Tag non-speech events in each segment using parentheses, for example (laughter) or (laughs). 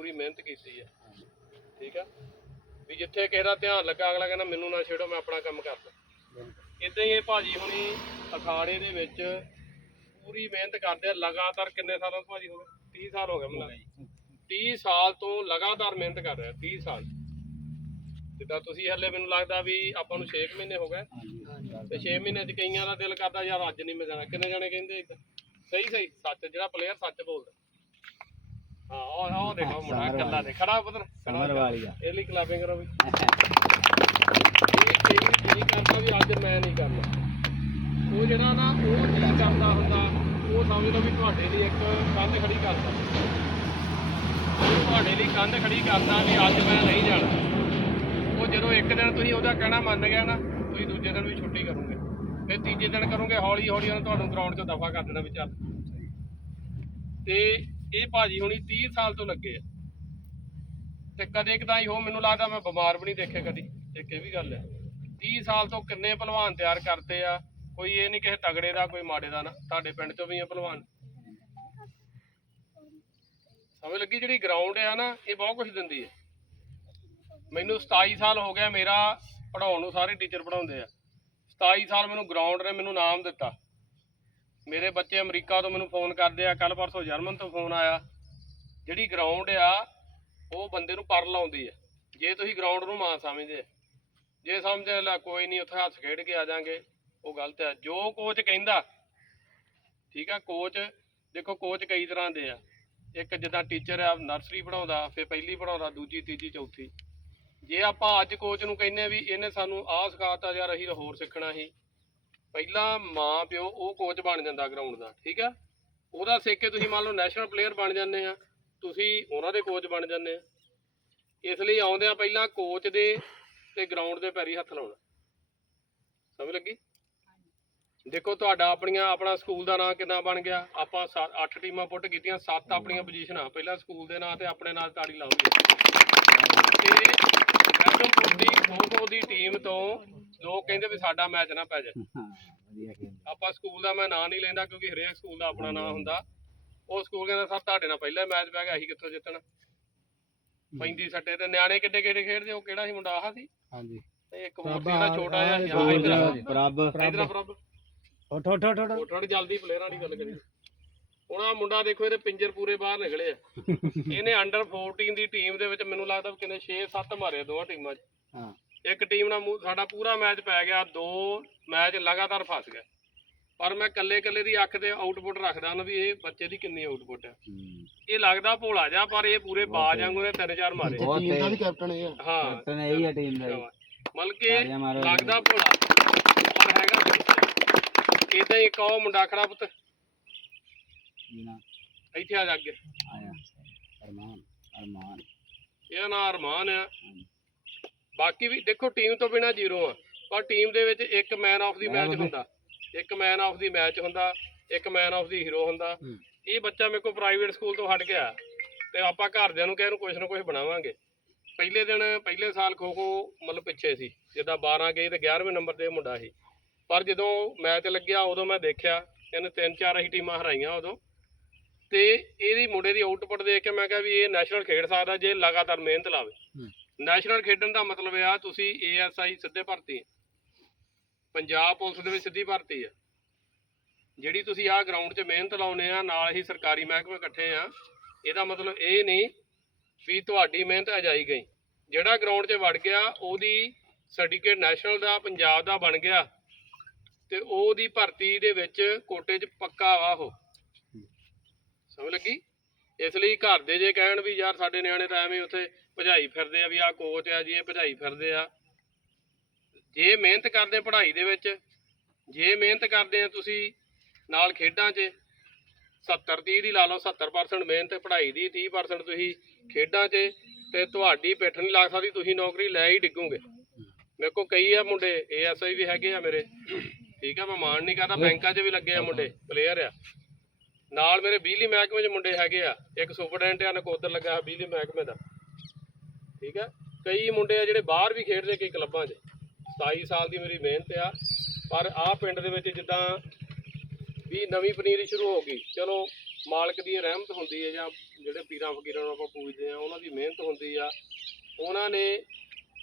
ਪੂਰੀ ਮਿਹਨਤ ਕੀਤੀ ਹੈ ਠੀਕ ਆ? ਵੀ ਜਿੱਥੇ ਕਿਸੇ ਦਾ ਧਿਆਨ ਲੱਗਾ, ਅਗਲਾ ਕਹਿੰਦਾ ਮੈਨੂੰ ਨਾ ਛੇੜੋ, ਮੈਂ ਆਪਣਾ ਕੰਮ ਕਰਦਾ। ਇਦਾਂ ਹੀ ਇਹ ਭਾਜੀ ਹੁਣੀ ਅਖਾੜੇ ਦੇ ਵਿੱਚ ਪੂਰੀ ਮਿਹਨਤ ਕਰਦੇ ਆ। ਲਗਾਤਾਰ ਕਿੰਨੇ ਸਾਲਾਂ ਤੋਂ ਭਾਜੀ ਹੋ ਗਏ? 30 ਸਾਲ ਹੋ ਗਏ ਮੈਨੂੰ 30 ਸਾਲ ਤੋਂ ਲਗਾਤਾਰ ਮਿਹਨਤ ਕਰ ਰਿਹਾ 30 ਸਾਲ। ਜਿੱਦਾਂ ਤੁਸੀਂ ਹੱਲੇ ਮੈਨੂੰ ਲੱਗਦਾ ਵੀ ਆਪਾਂ ਨੂੰ 6 ਮਹੀਨੇ ਹੋ ਗਏ। ਤੇ 6 ਮਹੀਨੇ ਚ ਕਈਆਂ ਦਾ ਦਿਲ ਕਰਦਾ, ਯਾਰ ਅੱਜ ਨਹੀਂ ਮੈਂ ਜਾਣਾ। ਕਿੰਨੇ ਜਣੇ ਕਹਿੰਦੇ ਏਦਾਂ ਸਹੀ ਸਹੀ। ਸੱਚ, ਜਿਹੜਾ ਪਲੇਅਰ ਸੱਚ ਬੋਲਦਾ। ਹਾਂ ਉਹ ਉਹ ਦੇਖੋ ਮੁੰਡਾ ਕੱਲਾ ਦੇ ਖੜਾ ਪੁੱਤਰ ਸਮਰ ਵਾਲੀ ਆ। ਇਹ ਲਈ ਕਲਾਪਿੰਗ ਕਰੋ ਵੀ। (laughs) ਇਹ ਕਈ ਨਹੀਂ ਕਰਦਾ ਵੀ ਅੱਜ ਮੈਂ ਨਹੀਂ ਕਰਨਾ। ਉਹ ਜਿਹੜਾ ਨਾ ਉਹ ਚੀਜ਼ ਕਰਦਾ ਹੁੰਦਾ ਉਹ ਸਮਝ ਲਓ ਵੀ ਤੁਹਾਡੇ ਲਈ ਇੱਕ ਕੰਧ ਖੜੀ ਕਰਦਾ। ਉਹ ਤੁਹਾਡੇ ਲਈ ਕੰਧ ਖੜੀ ਕਰਦਾ ਵੀ ਅੱਜ ਮੈਂ ਨਹੀਂ ਜਾਣਾ। ਉਹ ਜਦੋਂ ਇੱਕ ਦਿਨ ਤੁਸੀਂ ਉਹਦਾ ਕਹਿਣਾ ਮੰਨ ਗਿਆ ਨਾ ਤੁਸੀਂ ਦੂਜੇ ਦਿਨ ਵੀ ਛੁੱਟੀ ਕਰੋਗੇ। ਫਿਰ ਤੀਜੇ ਦਿਨ ਕਰੋਗੇ ਹੌਲੀ ਹੌਲੀ ਉਹਨੇ ਤੁਹਾਨੂੰ ਗਰਾਊਂਡ 'ਚੋਂ ਦਫਾ ਕਰ ਦੇਣਾ ਵੀ ਚੱਲ। ਤੇ ਇਹ ਭਾਜੀ ਹੁਣੀ 30 ਸਾਲ ਤੋਂ ਲੱਗੇ ਆ। ਤੇ ਕਦੇ ਕਦਾਈ ਹੋ ਮੈਨੂੰ ਲੱਗਦਾ ਮੈਂ ਬਿਮਾਰ ਵੀ ਨਹੀਂ ਦੇਖੇ ਕਦੀ। ਇੱਕ ਇਹ ਵੀ ਗੱਲ ਹੈ 30 ਸਾਲ ਤੋਂ ਕਿੰਨੇ ਪਹਿਲਵਾਨ ਤਿਆਰ ਕਰਦੇ ਆ। ਕੋਈ ਇਹ ਨਹੀਂ ਕਿਸੇ ਤਗੜੇ ਦਾ, ਕੋਈ ਮਾੜੇ ਦਾ ਨਾ। ਤੁਹਾਡੇ ਪਿੰਡ ਚੋਂ ਵੀ ਆ ਪਹਿਲਵਾਨ ਸਮਝ ਲੱਗੀ ਜਿਹੜੀ ਗਰਾਊਂਡ ਆ ਨਾ, ਇਹ ਬਹੁਤ ਕੁਝ ਦਿੰਦੀ ਹੈ ਮੈਨੂੰ 27 ਸਾਲ ਹੋ ਗਿਆ ਮੇਰਾ ਪੜਾਉਣ ਨੂੰ, ਸਾਰੇ ਟੀਚਰ ਪੜਾਉਂਦੇ ਆ। 27 ਸਾਲ ਮੈਨੂੰ ਗਰਾਊਂਡ ਨੇ ਮੈਨੂੰ ਨਾਮ ਦਿੱਤਾ। ਮੇਰੇ ਬੱਚੇ ਅਮਰੀਕਾ ਤੋਂ ਮੈਨੂੰ ਫੋਨ ਕਰਦੇ ਆ ਕੱਲ ਪਰਸੋਂ ਜਰਮਨ ਤੋਂ ਫੋਨ ਆਇਆ। ਜਿਹੜੀ ਗਰਾਊਂਡ ਆ, ਉਹ ਬੰਦੇ ਨੂੰ ਪਰ ਲਾਉਂਦੀ ਆ। ਜੇ ਤੁਸੀਂ ਗਰਾਊਂਡ ਨੂੰ ਮਾਂ ਸਮਝਦੇ ਜੇ ਸਮਝਦੇ ਲੈ ਕੋਈ ਨਹੀਂ, ਉੱਥੇ ਹੱਥ ਖੇਡ ਕੇ ਆ ਜਾਾਂਗੇ। ਉਹ ਗਲਤ ਹੈ ਜੋ ਕੋਚ ਕਹਿੰਦਾ, ਠੀਕ ਆ ਕੋਚ ਦੇਖੋ ਕੋਚ ਕਈ ਤਰ੍ਹਾਂ ਦੇ ਆ। ਇੱਕ ਜਿੱਦਾਂ ਟੀਚਰ ਆ ਨਰਸਰੀ ਪੜਾਉਂਦਾ ਫਿਰ ਪਹਿਲੀ ਪੜਾਉਂਦਾ ਦੂਜੀ, ਤੀਜੀ, ਚੌਥੀ। ਜੇ ਆਪਾਂ ਅੱਜ ਕੋਚ ਨੂੰ ਕਹਿੰਨੇ ਵੀ ਇਹਨੇ ਸਾਨੂੰ ਆਹ ਸਿਖਾਤਾ ਯਾਰ ਅਸੀਂ ਤਾਂ ਹੋਰ ਸਿੱਖਣਾ ਸੀ ਪਹਿਲਾਂ ਮਾਂ, ਪਿਓ, ਉਹ ਕੋਚ ਬਣ ਜਾਂਦਾ ਗਰਾਊਂਡ ਦਾ, ਠੀਕ ਆ? ਉਹਦਾ ਸਿੱਖ ਕੇ ਤੁਸੀਂ ਮੰਨ ਲਓ ਨੈਸ਼ਨਲ ਪਲੇਅਰ ਬਣ ਜਾਂਦੇ ਆ, ਤੁਸੀਂ ਉਹਨਾਂ ਦੇ ਕੋਚ ਬਣ ਜਾਂਦੇ ਆ। ਇਸ ਲਈ ਆਉਂਦੇ ਆ ਪਹਿਲਾਂ ਕੋਚ ਦੇ ਤੇ ਗਰਾਊਂਡ ਦੇ ਪੈਰੀ ਹੱਥ ਲਾਉਣਾ। ਸਮਝ ਲੱਗੀ? ਦੇਖੋ ਤੁਹਾਡਾ ਆਪਣੀਆਂ, ਆਪਣਾ ਸਕੂਲ ਦਾ ਨਾਂ ਕਿੰਨਾ ਬਣ ਗਿਆ? ਆਪਾਂ 8 ਟੀਮਾਂ ਪੁੱਟ ਕੀਤੀਆਂ 7 ਆਪਣੀਆਂ ਪੋਜੀਸ਼ਨਾਂ ਪਹਿਲਾਂ ਸਕੂਲ ਦੇ ਨਾਂ ਤੇ ਆਪਣੇ ਨਾਲ ਤਾੜੀ ਲਾਉਂਗੇ ਤੇ ਮੈਡਮਪੁਰ ਦੀ ਖੋ-ਖੋ ਦੀ ਟੀਮ ਤੋਂ ਲੋਕ ਕਹਿੰਦੇ ਵੀ ਸਾਡਾ ਮੈਚ ਨਾ ਪੈ ਜਾਏ। ਵਧੀਆ ਖੇਡ ਆਪਾਂ ਸਕੂਲ ਦਾ ਮੈਂ ਨਾਂ ਨਹੀਂ ਲੈਂਦਾ ਕਿਉਂਕਿ ਹਰੇਕ ਸਕੂਲ ਦਾ ਆਪਣਾ ਨਾਂ ਹੁੰਦਾ। ਉਹ ਸਕੂਲ ਕਹਿੰਦਾ ਸਰ ਤੁਹਾਡੇ ਨਾਲ ਪਹਿਲਾ ਮੈਚ ਪੈ ਗਿਆ ਅਸੀਂ ਕਿੱਥੋਂ ਜਿੱਤਣਾ? ਪੈਂਦੀ ਸੱਟੇ ਤੇ। ਨਿਆਣੇ ਕਿੱਡੇ ਕਿੱਡੇ ਖੇਡਦੇ ਉਹ ਕਿਹੜਾ ਸੀ ਮੁੰਡਾ? ਆਹ ਸੀ। ਹਾਂਜੀ। ਤੇ ਇੱਕ ਹੋਰ ਸੀ ਜਿਹੜਾ ਛੋਟਾ ਜਿਹਾ ਸੀ ਹਾਂ ਇਧਰ ਆ। ਪ੍ਰਭ। ਇਧਰ ਪ੍ਰਭ। ਉੱਠ ਉੱਠ ਉੱਠ ਉੱਠ। ਥੋੜੀ ਜਲਦੀ ਪਲੇਅਰਾਂ ਦੀ ਗੱਲ ਕਰੀ ਹੁਣ ਆਹ ਮੁੰਡਾ ਦੇਖੋ ਇਹਦੇ ਪਿੰਜਰ ਪੂਰੇ ਬਾਹਰ ਨਿਕਲੇ ਆ। ਇਹਨੇ ਅੰਡਰ 14 ਦੀ ਟੀਮ ਦੇ ਵਿੱਚ ਮੈਨੂੰ ਲੱਗਦਾ ਕਿੰਨੇ 6-7 ਮਾਰੇ ਦੋਵਾਂ ਟੀਮਾਂ 'ਚ। ਹਾਂ। ਇੱਕ ਟੀਮ ਨਾਲ ਮੂੰਹ- ਸਾਡਾ ਪੂਰਾ ਮੈਚ ਪੈ ਗਿਆ ਦੋ ਮੈਚ ਲਗਾਤਾਰ ਫਸ ਗਏ। ਪਰ ਮੈਂ ਕੱਲੇ ਕੱਲੇ ਦੀ ਅੱਖ ਤੇ ਆਊਟਪੁੱਟ ਰੱਖਦਾ ਨਾ ਵੀ ਇਹ ਬੱਚੇ ਦੀ ਕਿੰਨੀ ਆਊਟਪੁੱਟ ਹੈ ਹੂੰ। ਇਹ ਲੱਗਦਾ ਭੋਲਾ ਜਾ ਪਰ ਇਹ ਪੂਰੇ ਬਾਜ ਵਾਂਗੂ ਨੇ ਤਿੰਨ ਚਾਰ ਮਾਰੇ। ਬਹੁਤ ਟੀਮ ਦਾ ਵੀ ਕੈਪਟਨ ਇਹ ਆ। ਹਾਂ। ਕੈਪਟਨ ਇਹੀ ਆ ਟੀਮ ਦਾ ਮਤਲਬ ਕਿ ਤਾੜੀਆਂ ਮਾਰੋ। ਇਹਨੂੰ। ਲੱਗਦਾ ਭੋਲਾ। ਪਰ ਹੈਗਾ ਇਦਾਂ ਹੀ ਇੱਕ ਉਹ ਮੁੰਡਾ ਖੜਾ ਪੁੱਤ। ਨਾ ਇੱਥੇ ਆ ਜਾ ਅੱਗੇ। ਆਇਆ। ਅਰਮਾਨ ਅਰਮਾਨ। ਇਹਦਾ ਨਾਂ ਅਰਮਾਨ ਆ। ਬਾਕੀ ਵੀ ਦੇਖੋ ਟੀਮ ਤੋਂ ਬਿਨਾ ਜ਼ੀਰੋ ਆ। ਪਰ ਟੀਮ ਦੇ ਵਿੱਚ ਇੱਕ ਮੈਨ ਆਫ ਦੀ ਮੈਚ ਹੁੰਦਾ। ਇੱਕ ਮੈਨ ਆਫ ਦੀ ਮੈਚ ਹੁੰਦਾ ਇੱਕ ਮੈਨ ਆਫ ਦੀ ਹੀਰੋ ਹੁੰਦਾ। ਹੂੰ। ਇਹ ਬੱਚਾ ਮੇਰੇ ਕੋਲ ਪ੍ਰਾਈਵੇਟ ਸਕੂਲ ਤੋਂ ਹਟ ਗਿਆ। ਤੇ ਆਪਾਂ ਘਰਦਿਆਂ ਨੂੰ ਕਹਿ ਇਹਨੂੰ ਕੁਛ ਨਾ ਕੁਛ ਬਣਾਵਾਂਗੇ। ਪਹਿਲੇ ਦਿਨ ਪਹਿਲੇ ਸਾਲ ਖੋ ਖੋ ਮਤਲਬ ਪਿੱਛੇ ਸੀ। ਜਿੱਦਾਂ 12 ਗਏ ਤੇ 11ਵੇਂ ਨੰਬਰ ਤੇ ਮੁੰਡਾ ਸੀ। ਪਰ ਜਦੋਂ ਮੈਚ ਲੱਗਿਆ ਉਦੋਂ ਮੈਂ ਦੇਖਿਆ ਇਹਨੇ ਤਿੰਨ ਚਾਰ ਅਸੀਂ ਟੀਮਾਂ ਹਰਾਈਆਂ ਉਦੋਂ। ਤੇ ਇਹਦੀ ਮੁੰਡੇ ਦੀ ਆਊਟਪੁੱਟ ਦੇਖ ਕੇ ਮੈਂ ਕਿਹਾ ਵੀ ਇਹ ਨੈਸ਼ਨਲ ਖੇਡ ਸਕਦਾ ਜੇ ਲਗਾਤਾਰ ਮਿਹਨਤ ਲਾਵੇ। ਨੈਸ਼ਨਲ ਖੇਡਣ ਦਾ ਮਤਲਬ ਆ ਤੁਸੀਂ ਏਐਸਆਈ ਸਿੱਧੇ ਭਰਤੀ ਹੈ। ਪੰਜਾਬ ਪੁਲਿਸ ਦੇ ਵਿੱਚ ਸਿੱਧੀ ਭਰਤੀ ਹੈ ਜਿਹੜੀ ਤੁਸੀਂ ਆਹ ਗਰਾਊਂਡ 'ਚ ਮਿਹਨਤ ਲਾਉਨੇ ਆ ਨਾਲ ਹੀ ਸਰਕਾਰੀ ਮਹਿਕਮੇ ਇਕੱਠੇ ਆ ਇਹਦਾ ਮਤਲਬ ਇਹ ਨਹੀਂ ਵੀ ਤੁਹਾਡੀ ਮਿਹਨਤ ਅਜਾਈ ਗਈ ਜਿਹੜਾ ਗਰਾਊਂਡ 'ਚ ਵੜ ਗਿਆ ਉਹਦੀ ਸਰਟੀਫਿਕੇਟ ਨੈਸ਼ਨਲ ਦਾ ਪੰਜਾਬ ਦਾ ਬਣ ਗਿਆ ਤੇ ਉਹਦੀ ਭਰਤੀ ਦੇ ਵਿੱਚ ਕੋਟੇ 'ਚ ਪੱਕਾ ਵਾ ਉਹ ਸਮਝ ਲੱਗੀ? ਇਸ ਲਈ ਘਰ ਦੇ ਜੇ ਕਹਿਣ ਵੀ ਯਾਰ ਸਾਡੇ ਨਿਆਣੇ ਤਾਂ ਐਵੇਂ ਉੱਥੇ ਭਜਾਈ ਫਿਰਦੇ ਆ ਵੀ ਆਹ ਕੋਚ ਆ ਜੀ ਇਹ ਭਜਾਈ ਫਿਰਦੇ ਆ। ਜੇ ਮਿਹਨਤ ਕਰਦੇ ਪੜ੍ਹਾਈ ਦੇ ਵਿੱਚ ਜੇ ਮਿਹਨਤ ਕਰਦੇ ਆ ਤੁਸੀਂ ਨਾਲ ਖੇਡਾਂ 'ਚ 70 30 ਦੀ ਲਾ ਲਓ 70% ਮਿਹਨਤ ਪੜ੍ਹਾਈ ਦੀ 30% ਤੁਸੀਂ ਖੇਡਾਂ 'ਚ ਤੇ ਤੁਹਾਡੀ ਪਿੱਠ ਨਹੀਂ ਲੱਗ ਸਕਦੀ ਤੁਸੀਂ ਨੌਕਰੀ ਲੈ ਹੀ ਡਿੱਗੋਗੇ। ਮੇਰੇ ਕੋਲ ਕਈ ਆ ਮੁੰਡੇ ਏਐਸਆਈ ਵੀ ਹੈਗੇ ਆ ਮੇਰੇ। ਠੀਕ ਆ ਮੈਂ ਮਾਣ ਨਹੀਂ ਕਰਦਾ ਬੈਂਕਾਂ 'ਚ ਵੀ ਲੱਗੇ ਆ ਮੁੰਡੇ ਪਲੇਅਰ ਆ। ਨਾਲ ਮੇਰੇ ਬਿਜਲੀ ਮਹਿਕਮੇ 'ਚ ਮੁੰਡੇ ਹੈਗੇ ਆ। ਇੱਕ ਸੁਪਰਡੈਂਟ ਆ ਨਕੋਦਰ ਲੱਗਾ ਹੈ ਬਿਜਲੀ ਮਹਿਕਮੇ ਦਾ। ਠੀਕ ਹੈ ਕਈ ਮੁੰਡੇ ਆ ਜਿਹੜੇ ਬਾਹਰ ਵੀ ਖੇਡਦੇ ਕਈ ਕਲੱਬਾਂ 'ਚ। 27 ਸਾਲ ਦੀ ਮੇਰੀ ਮਿਹਨਤ ਆ। ਪਰ ਆਹ ਪਿੰਡ ਦੇ ਵਿੱਚ ਜਿੱਦਾਂ ਵੀ ਨਵੀਂ ਪਨੀਰੀ ਸ਼ੁਰੂ ਹੋ ਗਈ। ਚਲੋ, ਮਾਲਕ ਦੀ ਰਹਿਮਤ ਹੁੰਦੀ ਹੈ ਜਾਂ ਜਿਹੜੇ ਪੀਰਾਂ ਫਕੀਰਾਂ ਨੂੰ ਆਪਾਂ ਪੂਜਦੇ ਆ, ਉਹਨਾਂ ਦੀ ਮਿਹਨਤ ਹੁੰਦੀ ਆ। ਉਹਨਾਂ ਨੇ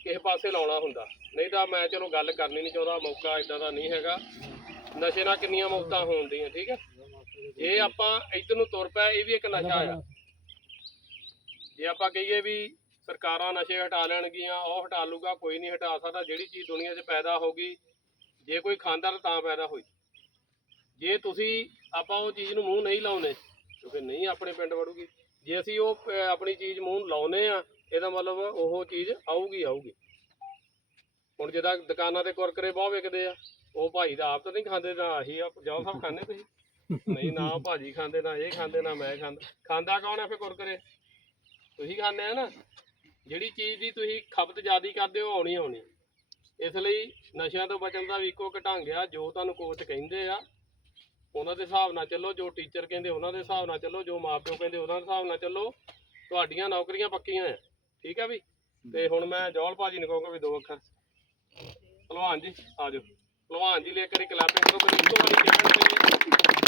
ਕਿਸੇ ਪਾਸੇ ਲਾਉਣਾ ਹੁੰਦਾ। ਨਹੀਂ ਤਾਂ ਮੈਂ ਚਲੋ ਗੱਲ ਕਰਨੀ ਨਹੀਂ ਚਾਹੁੰਦਾ, ਮੌਕਾ ਇਦਾਂ ਦਾ ਨਹੀਂ ਹੈਗਾ। ਨਸ਼ੇ ਨਾਲ ਕਿੰਨੀਆਂ ਮੌਤਾਂ ਹੋਣ ਦੀਆਂ ਠੀਕ ਹੈ ਜੇ ਆਪਾਂ ਇੱਧਰ ਨੂੰ ਤੁਰ ਪਏ ਇਹ ਵੀ ਇੱਕ ਨਸ਼ਾ ਆ। ਜੇ ਆਪਾਂ ਕਹੀਏ ਵੀ ਸਰਕਾਰਾਂ ਨਸ਼ੇ ਹਟਾ ਲੈਣਗੀਆਂ, ਉਹ ਹਟਾ ਲੂਗਾ ਕੋਈ ਨਹੀਂ ਹਟਾ ਸਕਦਾ। ਜਿਹੜੀ ਚੀਜ਼ ਦੁਨੀਆ 'ਚ ਪੈਦਾ ਹੋ ਗਈ, ਜੇ ਕੋਈ ਖਾਂਦਾ ਤਾਂ ਪੈਦਾ ਹੋਈ। ਜੇ ਤੁਸੀਂ, ਆਪਾਂ ਉਹ ਚੀਜ਼ ਨੂੰ ਮੂੰਹ ਨਹੀਂ ਲਾਉਨੇ ਕਿਉਂਕਿ ਨਹੀਂ ਆਪਣੇ ਪਿੰਡ ਵੜੂਗੀ। ਜੇ ਅਸੀਂ ਉਹ ਆਪਣੀ ਚੀਜ਼ ਮੂੰਹ ਨੂੰ ਲਾਉਨੇ ਆ, ਇਹਦਾ ਮਤਲਬ ਉਹ ਚੀਜ਼ ਆਊਗੀ ਆਊਗੀ। ਹੁਣ ਜਿਹਦਾ ਦੁਕਾਨਾਂ ਤੇ ਕੁਰਕਰੇ ਬਹੁਤ ਵਿਕਦੇ ਆ, ਉਹ ਭਾਈ ਦਾ ਆਪ ਤਾਂ ਨਹੀਂ ਖਾਂਦੇ ਤਾਂ ਆਹੀ ਆ ਜਾਓ ਸਭ ਖਾਂਦੇ ਤੁਸੀਂ? ਨਹੀਂ ਨਾ ਉਹ ਭਾਜੀ ਖਾਂਦੇ, ਨਾ ਇਹ ਖਾਂਦੇ, ਨਾ ਮੈਂ ਖਾਂਦਾ। ਖਾਂਦਾ ਕੌਣ ਆ ਫੇ ਕੁਰਕਰੇ? ਤੁਸੀਂ ਖਾਂਦੇ ਆ ਨਾ? ਜਿਹੜੀ ਚੀਜ਼ ਦੀ ਤੁਸੀਂ ਖਪਤ ਜ਼ਿਆਦੀ ਕਰਦੇ ਹੋ ਆਉਣੀ ਆਉਣੀ। ਇਸ ਲਈ ਨਸ਼ਿਆਂ ਤੋਂ ਬਚਣ ਦਾ ਵੀ ਇੱਕੋ ਇੱਕ ਢੰਗ ਆ, ਜੋ ਤੁਹਾਨੂੰ ਕੋਚ ਕਹਿੰਦੇ ਆ, ਉਹਨਾਂ ਦੇ ਹਿਸਾਬ ਨਾਲ ਚੱਲੋ, ਜੋ ਟੀਚਰ ਕਹਿੰਦੇ ਉਹਨਾਂ ਦੇ ਹਿਸਾਬ ਨਾਲ ਚੱਲੋ, ਜੋ ਮਾਪਿਓ ਕਹਿੰਦੇ ਉਹਨਾਂ ਦੇ ਹਿਸਾਬ ਨਾਲ ਚੱਲੋ, ਤੁਹਾਡੀਆਂ ਨੌਕਰੀਆਂ ਪੱਕੀਆਂ ਆ। ਠੀਕ ਆ ਵੀ? ਤੇ ਹੁਣ ਮੈਂ ਜੌਲ ਭਾਜੀ ਨੂੰ ਕਹੂੰਗਾ ਵੀ ਦੋ ਅੱਖਰ। ਭਲਵਾਨ ਜੀ, ਆ ਭਲਵਾਨ ਜੀ ਲਈ ਕਰੀ ਕਲਾਪਿੰਗ ਕਰੋ ਬੜੀ ਇੱਕੋ ਵਾਰੀ ਕਹਿਣ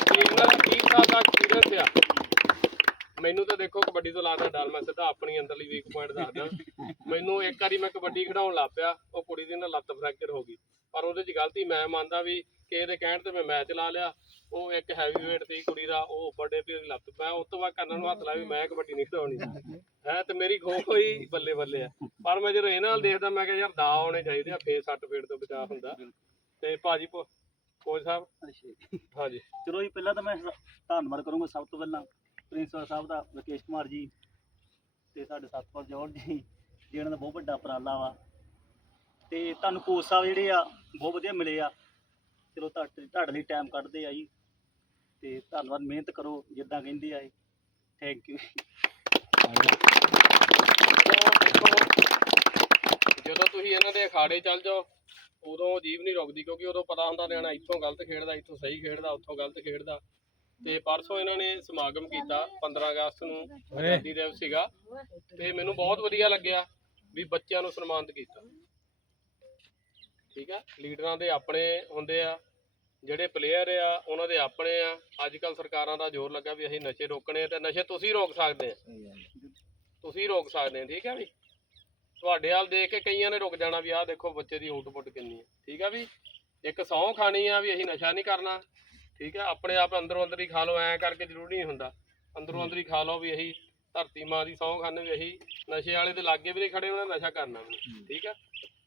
ਤੇ ਇਹਨਾਂ ਦਾ 30 ਸਾਲ ਦਾ ਐਕਸਪੀਰੀਅੰਸ ਆ। ਮੈਨੂੰ ਤਾਂ ਦੇਖੋ ਕਬੱਡੀ ਤੋਂ ਲਾਦਾ ਡਰ, ਮੈਂ ਸਿੱਧਾ ਆਪਣੀ ਅੰਦਰਲੀ ਵੀਕ ਪੁਆਇੰਟ ਦੱਸਦਾ ਮੈਨੂੰ ਇੱਕ ਵਾਰੀ ਮੈਂ ਕਬੱਡੀ ਖਿਡਾਉਣ ਲੱਗ ਪਿਆ, ਉਹ ਕੁੜੀ ਦੀ ਨਾ ਲੱਤ ਫ੍ਰੈਕਚਰ ਹੋ ਗਈ। ਪਰ ਉਹਦੇ 'ਚ ਗਲਤੀ, ਮੈਂ ਮੰਨਦਾ ਵੀ ਕਿਸੇ ਦੇ ਕਹਿਣ ਤੇ ਮੈਂ ਮੈਚ ਲਾ ਲਿਆ। ਉਹ ਇੱਕ ਹੈਵੀ weight ਸੀ ਕੁੜੀ ਦਾ, ਉਹ ਵੱਡੇ ਪੀ ਲੱਤ। ਮੈਂ ਉਸ ਤੋਂ ਬਾਅਦ ਕੰਨਾਂ ਨੂੰ ਹੱਥ ਲਾ ਵੀ ਮੈਂ ਕਬੱਡੀ ਨਹੀਂ ਖਿਡਾਉਣੀ। ਹੈ, ਤੇ ਮੇਰੀ ਖੋ ਹੋਈ ਬੱਲੇ ਬੱਲੇ ਆ। ਪਰ ਮੈਂ ਜਦੋਂ ਇਹਨਾਂ ਨਾਲ ਦੇਖਦਾ, ਮੈਂ ਕਿਹਾ ਯਾਰ ਦਾ ਆਉਣੇ ਚਾਹੀਦੇ ਆ, ਫੇਰ ਸੱਟ ਫੇੜ ਤੋਂ ਬਚਾ ਹੁੰਦਾ। ਤੇ ਭਾਜੀ ਕੋਚ ਸਾਹਿਬ। ਹਾਂਜੀ। ਚਲੋ ਜੀ ਪਹਿਲਾਂ ਤਾਂ ਮੈਂ ਧੰਨਵਾਦ ਕਰੂੰਗਾ ਸਭ ਤੋਂ ਪਹਿਲਾਂ ਪ੍ਰਿੰਸੀਪਲ ਸਾਹਿਬ ਦਾ ਰਕੇਸ਼ ਕੁਮਾਰ ਜੀ ਤੇ ਸਾਡੇ ਸਤਪਾਲ ਜੌਹਰ ਜੀ ਜਿਹਨਾਂ ਦਾ ਬਹੁਤ ਵੱਡਾ ਉਪਰਾਲਾ ਵਾ। ਤੇ ਤੁਹਾਨੂੰ ਕੋਚ ਸਾਹਿਬ ਜਿਹੜੇ ਆ ਬਹੁਤ ਵਧੀਆ ਮਿਲੇ ਆ। ਚਲੋ ਤੁਹਾਡੇ ਤੁਹਾਡੇ ਲਈ ਟਾਈਮ ਕੱਢਦੇ ਆ ਜੀ। ਤੇ ਧੰਨਵਾਦ ਮਿਹਨਤ ਕਰੋ ਜਿੱਦਾਂ ਕਹਿੰਦੇ ਆ ਥੈਂਕ ਯੂ ਜਦੋਂ ਤੁਸੀਂ ਇਹਨਾਂ ਦੇ ਅਖਾੜੇ ਚੱਲ ਜਾਓ ਉਦੋਂ ਜੀਵ ਨਹੀਂ ਰੁਕਦੀ ਕਿਉਂਕਿ ਉਦੋਂ ਪਤਾ ਹੁੰਦਾ ਨਿਆਣਾ ਇੱਥੋਂ ਗਲਤ ਖੇਡਦਾ ਇੱਥੋਂ ਸਹੀ ਖੇਡਦਾ ਉੱਥੋਂ ਗਲਤ ਖੇਡਦਾ। ਤੇ ਪਰਸੋਂ ਇਹਨਾਂ ਨੇ ਸਮਾਗਮ ਕੀਤਾ 15 ਅਗਸਤ ਨੂੰ ਆਜ਼ਾਦੀ ਦਿਵਸ ਸੀਗਾ। ਤੇ ਮੈਨੂੰ ਬਹੁਤ ਵਧੀਆ ਲੱਗਿਆ ਵੀ ਬੱਚਿਆਂ ਨੂੰ ਸਨਮਾਨਿਤ ਕੀਤਾ। ਠੀਕ ਆ? ਲੀਡਰਾਂ ਦੇ ਆਪਣੇ ਹੁੰਦੇ ਆ ਜਿਹੜੇ ਪਲੇਅਰ ਆ ਉਹਨਾਂ ਦੇ ਆਪਣੇ ਆ। ਅੱਜ ਕੱਲ ਸਰਕਾਰਾਂ ਦਾ ਜ਼ੋਰ ਲੱਗਾ ਵੀ ਅਸੀਂ ਨਸ਼ੇ ਰੋਕਣੇ ਆ ਤੇ ਨਸ਼ੇ ਤੁਸੀਂ ਰੋਕ ਸਕਦੇ ਆ। ਤੁਸੀਂ ਰੋਕ ਸਕਦੇ ਆ ਠੀਕ ਆ ਵੀ? ਤੁਹਾਡੇ ਹਾਲ ਦੇਖ ਕੇ ਕਈਆਂ ਨੇ ਰੁਕ ਜਾਣਾ ਵੀ ਆਹ ਦੇਖੋ ਬੱਚੇ ਦੀ ਊਟ-ਪੁੱਟ ਕਿੰਨੀ ਹੈ। ਠੀਕ ਆ ਵੀ? ਇੱਕ ਸਹੁੰ ਖਾਣੀ ਆ ਵੀ ਅਸੀਂ ਨਸ਼ਾ ਨਹੀਂ ਕਰਨਾ। ਠੀਕ ਆ? ਆਪਣੇ ਆਪ ਅੰਦਰੋਂ ਅੰਦਰ ਹੀ ਖਾ ਲਓ ਐਂ ਕਰਕੇ ਜ਼ਰੂਰੀ ਨਹੀਂ ਹੁੰਦਾ। ਅੰਦਰੋਂ ਅੰਦਰ ਹੀ ਖਾ ਲਓ ਵੀ ਅਸੀਂ ਧਰਤੀ ਮਾਂ ਦੀ ਸਹੁੰ ਖਾਣੇ ਵੀ ਅਸੀਂ ਨਸ਼ੇ ਵਾਲੇ ਦੇ ਲਾਗੇ ਵੀ ਨਹੀਂ ਖੜੇ ਉਹਨਾਂ ਨਸ਼ਾ ਕਰਨਾ ਵੀ ਨਹੀਂ, ਠੀਕ ਆ?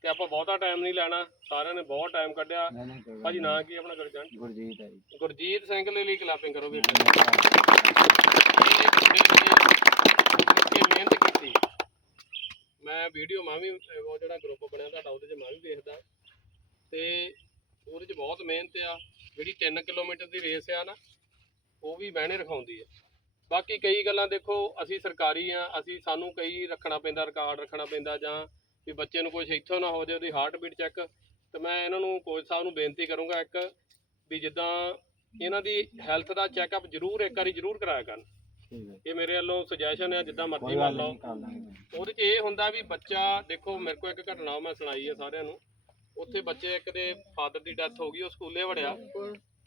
ਤੇ ਆਪਾਂ ਬਹੁਤਾ ਟਾਈਮ ਨਹੀਂ ਲੈਣਾ। ਸਾਰਿਆਂ ਨੇ ਬਹੁਤ ਟਾਈਮ ਕੱਢਿਆ। ਭਾਜੀ। ਨਾਂ ਕੀ ਆਪਣਾ ਗਰਜਨ ਗੁਰਜੀਤ ਹੈ ਜੀ। ਗੁਰਜੀਤ ਸਿੰਘ ਦੇ ਲਈ ਕਲਾਪਿੰਗ ਕਰੋ ਵੀ ਇਹ ਹਾਂਜੀ। ਮੁੰਡੇ ਨੇ ਮਿਹਨਤ ਕੀਤੀ ਮੈਂ ਵੀਡੀਓ ਮੈਂ ਵੀ, ਉਹ ਜਿਹੜਾ ਗਰੁੱਪ ਬਣਿਆ ਤੁਹਾਡਾ, ਉਹਦੇ 'ਚ ਮੈਂ ਵੀ ਵੇਖਦਾ। ਤੇ ਉਹਦੇ 'ਚ ਬਹੁਤ ਮਿਹਨਤ ਆ, ਜਿਹੜੀ 3 ਕਿਲੋਮੀਟਰ ਦੀ ਰੇਸ ਆ ਨਾ, ਉਹ ਵੀ ਬਹਿਣੇ ਰਖਾਉਂਦੀ ਆ। ਬਾਕੀ ਕਈ ਗੱਲਾਂ ਦੇਖੋ, ਅਸੀਂ ਸਰਕਾਰੀ ਆ, ਅਸੀਂ ਸਾਨੂੰ ਕਈ ਰੱਖਣਾ ਪੈਂਦਾ ਰਿਕਾਰਡ ਰੱਖਣਾ ਪੈਂਦਾ, ਜਾਂ ਵੀ ਬੱਚੇ ਨੂੰ ਕੁਝ ਇੱਥੋਂ ਨਾ ਹੋ ਜਾਵੇ ਉਹਦੀ ਹਾਰਟ ਬੀਟ ਚੈੱਕ ਤੇ ਮੈਂ ਇਹਨਾਂ ਨੂੰ ਕੋਚ ਸਾਹਿਬ ਨੂੰ ਬੇਨਤੀ ਕਰੂੰਗਾ ਇੱਕ, ਵੀ ਜਿੱਦਾਂ ਇਹਨਾਂ ਦੀ ਹੈਲਥ ਦਾ ਚੈੱਕਅਪ ਜ਼ਰੂਰ, ਇੱਕ ਵਾਰੀ ਜ਼ਰੂਰ ਕਰਾਇਆ ਕਰਨ। ਇਹ ਮੇਰੇ ਵੱਲੋਂ ਸੁਜੈਸ਼ਨ ਹੈ ਜਿੱਦਾਂ ਮਰਜ਼ੀ ਮੰਨ ਲਓ। ਉਹਦੇ 'ਚ ਇਹ ਹੁੰਦਾ ਵੀ ਬੱਚਾ ਦੇਖੋ ਮੇਰੇ ਕੋਲ ਇੱਕ ਘਟਨਾ ਮੈਂ ਸੁਣਾਈ ਹੈ ਸਾਰਿਆਂ ਨੂੰ। ਉੱਥੇ ਬੱਚੇ ਇੱਕ ਦੇ ਫਾਦਰ ਦੀ ਡੈਥ ਹੋ ਗਈ ਉਹ ਸਕੂਲੇ ਵੜਿਆ।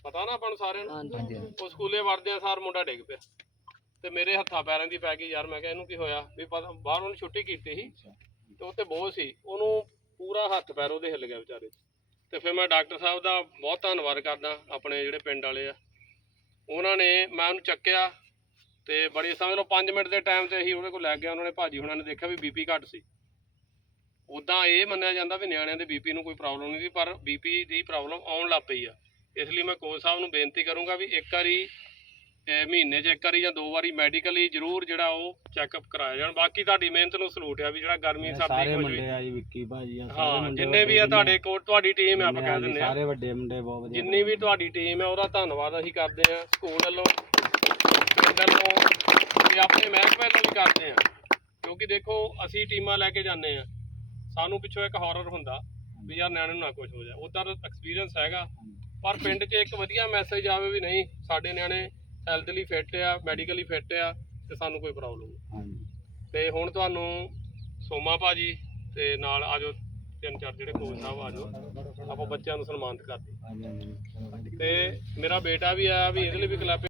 ਪਤਾ ਨਾ ਆਪਾਂ ਨੂੰ ਸਾਰਿਆਂ ਨੂੰ। ਉਹ ਸਕੂਲੇ ਵੜਦਿਆਂ ਸਾਰ ਮੁੰਡਾ ਡਿੱਗ ਪਿਆ। ਤੇ ਮੇਰੇ ਹੱਥਾਂ ਪੈਰਾਂ ਦੀ ਪੈ ਗਈ ਯਾਰ ਮੈਂ ਕਿਹਾ ਇਹਨੂੰ ਕੀ ਹੋਇਆ? ਵੀ ਪਤਾ ਬਾਹਰ ਉਹਨੇ ਛੁੱਟੀ ਕੀਤੀ ਸੀ। ਤੇ ਉੱਤੇ ਬੋਝ ਸੀ। ਉਹਨੂੰ ਪੂਰਾ ਹੱਥ ਪੈਰ ਉਹਦੇ ਹਿੱਲ ਗਿਆ ਵਿਚਾਰੇ। ਤੇ ਫਿਰ ਮੈਂ ਡਾਕਟਰ ਸਾਹਿਬ ਦਾ ਬਹੁਤ ਧੰਨਵਾਦ ਕਰਦਾ ਆਪਣੇ ਜਿਹੜੇ ਪਿੰਡ ਵਾਲੇ ਆ। ਉਹਨਾਂ ਨੇ ਮੈਂ ਉਹਨੂੰ ਚੱਕਿਆ ਤੇ ਬੜੀ ਸਮਝ ਲਓ 5 ਮਿੰਟ ਦੇ ਟਾਈਮ ਤੇ ਹੀ ਉਹਦੇ ਕੋਲ ਲੈ ਗਿਆ ਉਹਨਾਂ ਨੇ ਭਾਜੀ ਹੁਣਾਂ ਨੇ ਦੇਖਿਆ ਵੀ ਬੀਪੀ ਘੱਟ ਸੀ। ਉਦਾਂ ਇਹ ਮੰਨਿਆ ਜਾਂਦਾ ਵੀ ਨਿਆਣਿਆਂ ਦੇ ਬੀਪੀ ਨੂੰ ਕੋਈ ਪ੍ਰੋਬਲਮ ਨਹੀਂ ਸੀ ਪਰ ਬੀਪੀ ਦੀ ਪ੍ਰੋਬਲਮ ਆਉਣ ਲੱਗ ਪਈ ਆ। ਇਸ ਲਈ ਮੈਂ ਕੋਚ ਸਾਹਿਬ ਨੂੰ ਬੇਨਤੀ ਕਰੂੰਗਾ ਵੀ ਇੱਕ ਵਾਰੀ ਮਹੀਨੇ 'ਚ ਇੱਕ ਵਾਰੀ ਜਾਂ ਦੋ ਵਾਰੀ ਮੈਡੀਕਲੀ ਜ਼ਰੂਰ ਜਿਹੜਾ ਉਹ ਚੈੱਕਅਪ ਕਰਾਇਆ ਜਾਣ। ਬਾਕੀ ਤੁਹਾਡੀ ਮਿਹਨਤ ਨੂੰ ਸਲੂਟ ਆ ਵੀ ਜਿਹੜਾ ਗਰਮੀ ਸਰਦੀ ਸਾਰੇ ਕੁਝ ਮੁੰਡੇ ਵੀ ਆ ਜੀ ਵਿੱਕੀ ਭਾਜੀ ਆ ਸਾਰੇ ਮੁੰਡੇ ਜਿੰਨੇ ਵੀ ਆ ਤੁਹਾਡੇ ਕੋਲ ਤੁਹਾਡੀ ਟੀਮ ਆ ਆਪਾਂ ਕਹਿ ਆ ਦਿੰਦੇ ਆ। ਸਾਰੇ ਵੱਡੇ ਮੁੰਡੇ ਬਹੁਤ ਵਧੀਆ ਜਿੰਨੀ ਵੀ ਤੁਹਾਡੀ ਟੀਮ ਹੈ ਉਹਦਾ ਧੰਨਵਾਦ ਅਸੀਂ ਕਰਦੇ ਆ। ਸਕੂਲ ਵੱਲੋਂ ਪਿੰਡ ਵੱਲੋਂ ਤੇ ਆਪਣੇ ਮਹਿਕਮੇ ਵੱਲੋਂ ਵੀ ਕਰਦੇ ਆ ਕਿਉਂਕਿ ਦੇਖੋ ਅਸੀਂ ਟੀਮਾਂ ਲੈ ਕੇ ਜਾਂਦੇ ਆ ਸਾਨੂੰ ਪਿੱਛੋਂ ਇੱਕ ਹੌਰਰ ਹੁੰਦਾ ਵੀ ਯਾਰ ਨਿਆਣੇ ਨੂੰ ਨਾ ਕੁਝ ਹੋ ਜਾਏ। ਉਦਾਂ ਐਕਸਪੀਰੀਅੰਸ ਹੈਗਾ। ਪਰ ਪਿੰਡ 'ਚ ਇੱਕ ਵਧੀਆ ਮੈਸੇਜ ਆਵੇ ਵੀ ਨਹੀਂ ਸਾਡੇ ਨਿਆਣੇ ਹੈਲਥਲੀ ਫਿੱਟ ਆ ਮੈਡੀਕਲੀ ਫਿੱਟ ਆ ਤੇ ਸਾਨੂੰ ਕੋਈ ਪ੍ਰੋਬਲਮ ਨਹੀਂ। ਤੇ ਹੁਣ ਤੁਹਾਨੂੰ ਸੋਮਾ ਭਾਜੀ ਤੇ ਨਾਲ ਆਜੋ ਤਿੰਨ ਚਾਰ ਜਿਹੜੇ ਕੋਚ ਸਾਹਿਬ ਆਜੋ ਆਪਾਂ ਬੱਚਿਆਂ ਨੂੰ ਸਨਮਾਨਿਤ ਕਰਦੇ ਤੇ ਮੇਰਾ ਬੇਟਾ ਵੀ ਆਇਆ ਵੀ ਇਹਦੇ ਲਈ ਵੀ ਕਲੱਬ